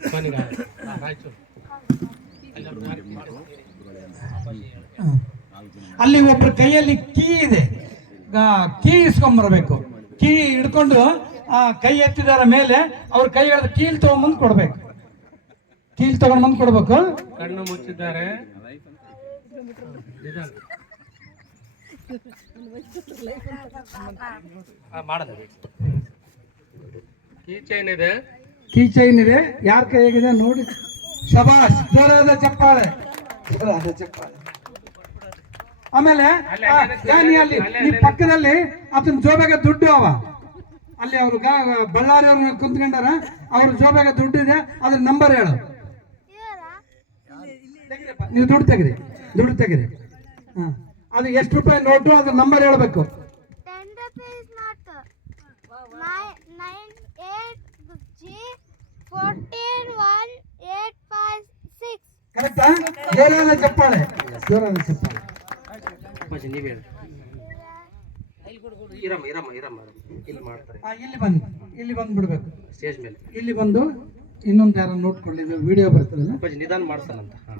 ಅಲ್ಲಿ ಒಬ್ಬರ ಕೈಯಲ್ಲಿ ಕೀ ಇದೆ. ಕೀ ಇಸ್ಕೊಂಬರ್ಬೇಕು. ಕೀ ಹಿಡ್ಕೊಂಡು, ಆ, ಕೈ ಎತ್ತಿದಾರ ಮೇಲೆ ಅವ್ರ ಕೈ ಹಿಡಿದ ಕೀಲ್ ತಗೊಂಬಂದು ಕೊಡ್ಬೇಕು. ಕೀಲ್ ತಗೊಂಡ್ ಕೊಡ್ಬೇಕು. ಕಣ್ಣು ಮುಚ್ಚಿದ್ದಾರೆ. ಮಾಡಲ್ಲ ಕೀ ಚೈನ್ ಇದೆ. ಕೀ ಚೈನ್ ಇದೆ. ಯಾರ ಕೈಯಾಗಿದೆ ನೋಡಿ. ಶಬಾಷ್ ಜೋರಾದ ಚಪ್ಪಾಳೆ. ಜೋರಾದ ಚಪ್ಪಾಳೆ. ಆಮೇಲೆ ಅಲ್ಲಿ ಈ ಪಕ್ಕದಲ್ಲಿ ಆತನ ಜೋಬಾಗ ದುಡ್ಡು ಅವ. ಅಲ್ಲಿ ಅವ್ರು ಬಳ್ಳಾರಿ ಅವ್ರ ಕುಂತ್ಕೊಂಡಾರ ಅವ್ರ ಜೋಬಾಗ ದುಡ್ಡು ಇದೆ ಅದ್ರ ನಂಬರ್ ಹೇಳು. ನೀವು ದುಡ್ಡು ತೆಗ್ರಿ ದುಡ್ಡು ತೆಗಿರಿ ಹಾ. ಅದು ಎಷ್ಟು ರೂಪಾಯಿ ನೋಟು ಅದ್ರ ನಂಬರ್ ಹೇಳ್ಬೇಕು. One eight five six. ಕರೆಕ್ಟಾ? ಜೋರಾದ ಚಪ್ಪಾಳೆ. ಜೋರಾದ ಚಪ್ಪಾಳೆ. ಅಪ್ಪಾಜಿ ನೀವೇ ಇರಮ್ಮ ಇರಮ್ಮ ಇರಮ್ಮ. ಇಲ್ಲಿ ಮಾಡ್ತಾರೆ. ಆ, ಇಲ್ಲಿ ಬಂದು ಇಲ್ಲಿ ಬಂದು ಬಿಡ್ಬೇಕು ಸ್ಟೇಜ್ ಮೇಲೆ. ಇಲ್ಲಿ ಬಂದು ಇನ್ನೊಂದು ಯಾರು ನೋಟ್ ವಿಡಿಯೋ ಬರ್ತದಲ್ಲ ಅಪ್ಪಾಜಿ ನಿಧಾನ ಮಾಡ್ತಾನಂತ